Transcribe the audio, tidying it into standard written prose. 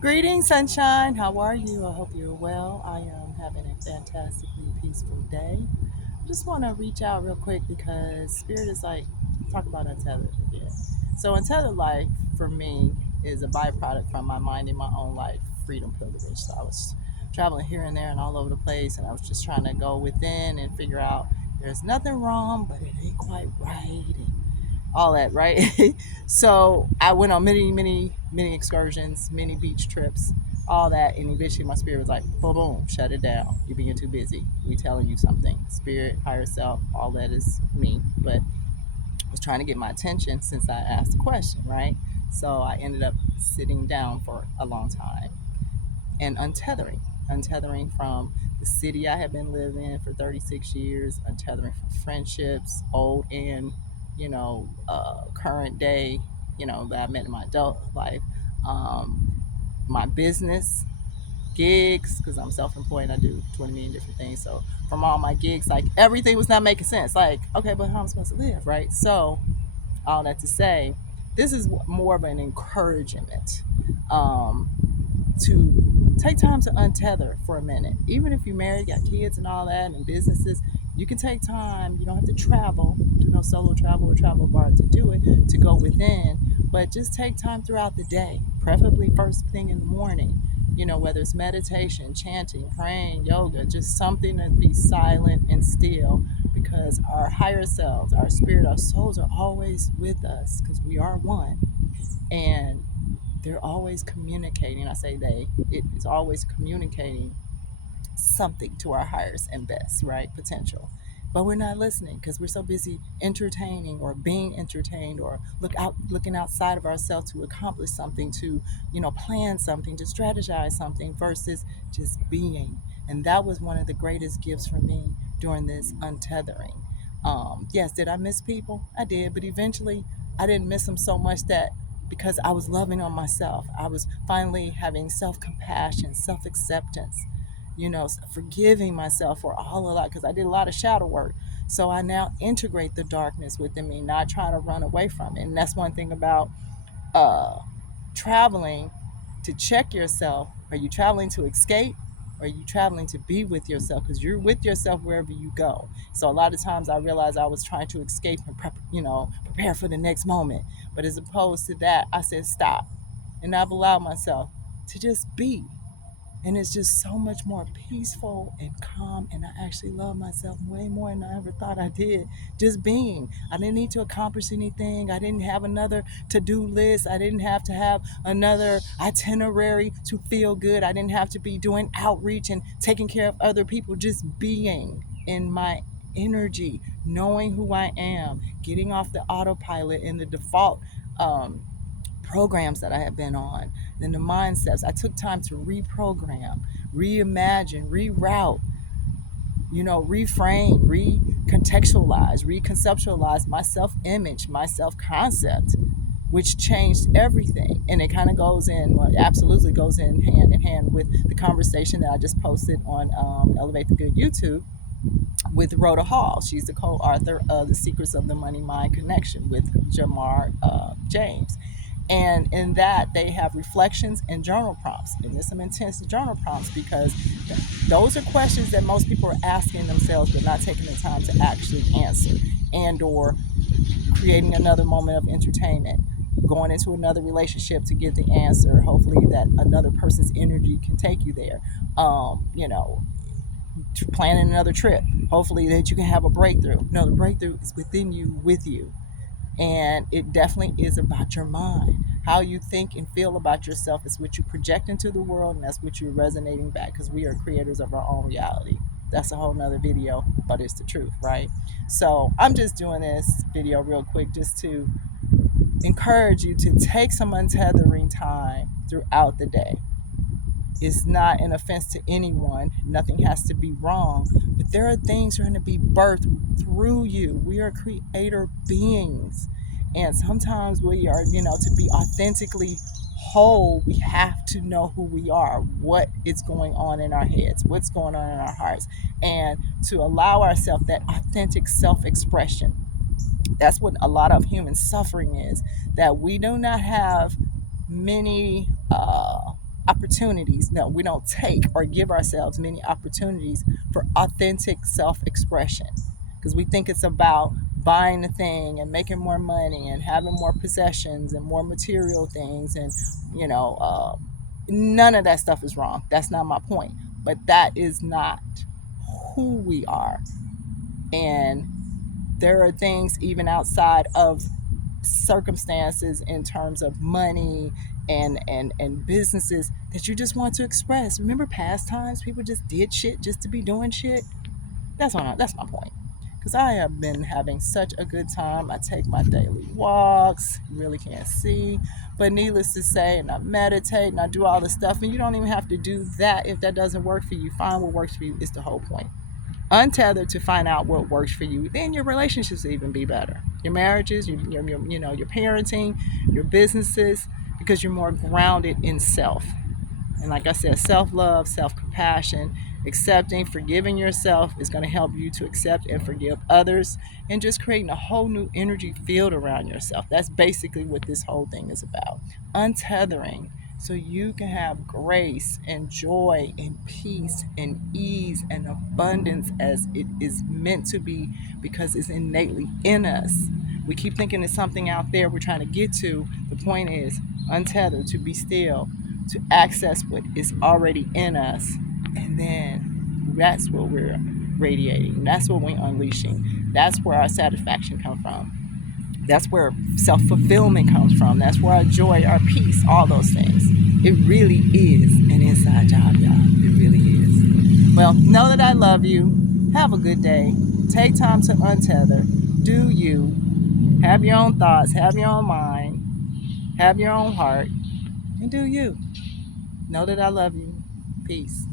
Greetings, sunshine. How are you? I hope you're well. I am having a fantastically peaceful day. Just want to reach out real quick because Spirit is like, talk about Untethered again. So, Untethered life for me is a byproduct from my mind in my own life freedom pilgrimage. So, I was traveling here and there and all over the place, and I was just trying to go within and figure out there's nothing wrong, but it ain't quite right. And all that, right? So I went on many excursions, many beach trips, all that, and eventually my spirit was like, boom, boom, shut it down. You're being too busy. We telling you something. Spirit, higher self, all that is me. But I was trying to get my attention since I asked the question, right? So I ended up sitting down for a long time and untethering from the city I had been living in for 36 years, untethering from friendships, old and, current day, that I met in my adult life, my business, gigs, because I'm self-employed and I do 20 million different things. So from all my gigs, like everything was not making sense. Like, okay, but how am I supposed to live, right? So all that to say, this is more of an encouragement. Um, to take time to untether for a minute. Even if you're married, got kids and all that, and businesses, you can take time. You don't have to travel, do no solo travel or travel bar to do it, to go within. But just take time throughout the day, preferably first thing in the morning. Whether it's meditation, chanting, praying, yoga, just something to be silent and still because our higher selves, our spirit, our souls are always with us because we are one. And they're always communicating. I say it is always communicating something to our highest and best, right? Potential. But we're not listening because we're so busy entertaining or being entertained or looking outside of ourselves to accomplish something, to, plan something, to strategize something versus just being. And that was one of the greatest gifts for me during this untethering. Yes, did I miss people? I did, but eventually I didn't miss them so much that because I was loving on myself, I was finally having self compassion, self acceptance, forgiving myself for all of that because I did a lot of shadow work. So I now integrate the darkness within me, not trying to run away from it. And that's one thing about uh, traveling to check yourself. Are you traveling to escape? Or are you traveling to be with yourself? Because you're with yourself wherever you go. So a lot of times I realized I was trying to escape and prepare for the next moment. But as opposed to that, I said stop, and I've allowed myself to just be, and it's just so much more peaceful and calm, and I actually love myself way more than I ever thought I did. Just being, I didn't need to accomplish anything. I didn't have another to-do list. I didn't have to have another itinerary to feel good. I didn't have to be doing outreach and taking care of other people. Just being in my energy, knowing who I am, getting off the autopilot and the default programs that I had been on, then the mindsets. I took time to reprogram, reimagine, reroute, reframe, recontextualize, reconceptualize my self image, my self concept, which changed everything. And it kind of goes in, well, absolutely goes in hand with the conversation that I just posted on Elevate the Good YouTube with Rhoda Hall. She's the co-author of The Secrets of the Money Mind Connection with Jamar James. And in that, they have reflections and journal prompts. And there's some intense journal prompts because those are questions that most people are asking themselves but not taking the time to actually answer, and or creating another moment of entertainment, going into another relationship to get the answer. Hopefully that another person's energy can take you there. Planning another trip. Hopefully that you can have a breakthrough. No, the breakthrough is within you, with you. And it definitely is about your mind. How you think and feel about yourself is what you project into the world, and that's what you're resonating back because we are creators of our own reality. That's a whole nother video, but it's the truth, right? So I'm just doing this video real quick just to encourage you to take some untethering time throughout the day. It's not an offense to anyone. Nothing has to be wrong. But there are things that are going to be birthed through you. We are creator beings. And sometimes we are, to be authentically whole, we have to know who we are, what is going on in our heads, what's going on in our hearts, and to allow ourselves that authentic self expression. That's what a lot of human suffering is, that we do not have many opportunities. No, we don't take or give ourselves many opportunities for authentic self-expression, because we think it's about buying a thing and making more money and having more possessions and more material things, and you know none of that stuff is wrong. That's not my point, but that is not who we are. And there are things even outside of circumstances in terms of money and businesses that you just want to express. Remember past times people just did shit just to be doing shit? That's my point. Because I have been having such a good time. I take my daily walks. You really can't see. But needless to say, and I meditate and I do all this stuff. And you don't even have to do that if that doesn't work for you. Find what works for you is the whole point. Untethered to find out what works for you, then your relationships will even be better. Your marriages, your parenting, your businesses, because you're more grounded in self. And like I said, self-love, self-compassion, accepting, forgiving yourself is going to help you to accept and forgive others, and just creating a whole new energy field around yourself. That's basically what this whole thing is about. Untethering so you can have grace and joy and peace and ease and abundance as it is meant to be, because it's innately in us. We keep thinking it's something out there we're trying to get to. The point is untethered, to be still, to access what is already in us, and then that's what we're radiating. That's what we're unleashing. That's where our satisfaction comes from. That's where self-fulfillment comes from. That's where our joy, our peace, all those things. It really is an inside job, y'all. It really is. Well, know that I love you. Have a good day. Take time to untether. Do you. Have your own thoughts. Have your own mind. Have your own heart. And do you. Know that I love you. Peace.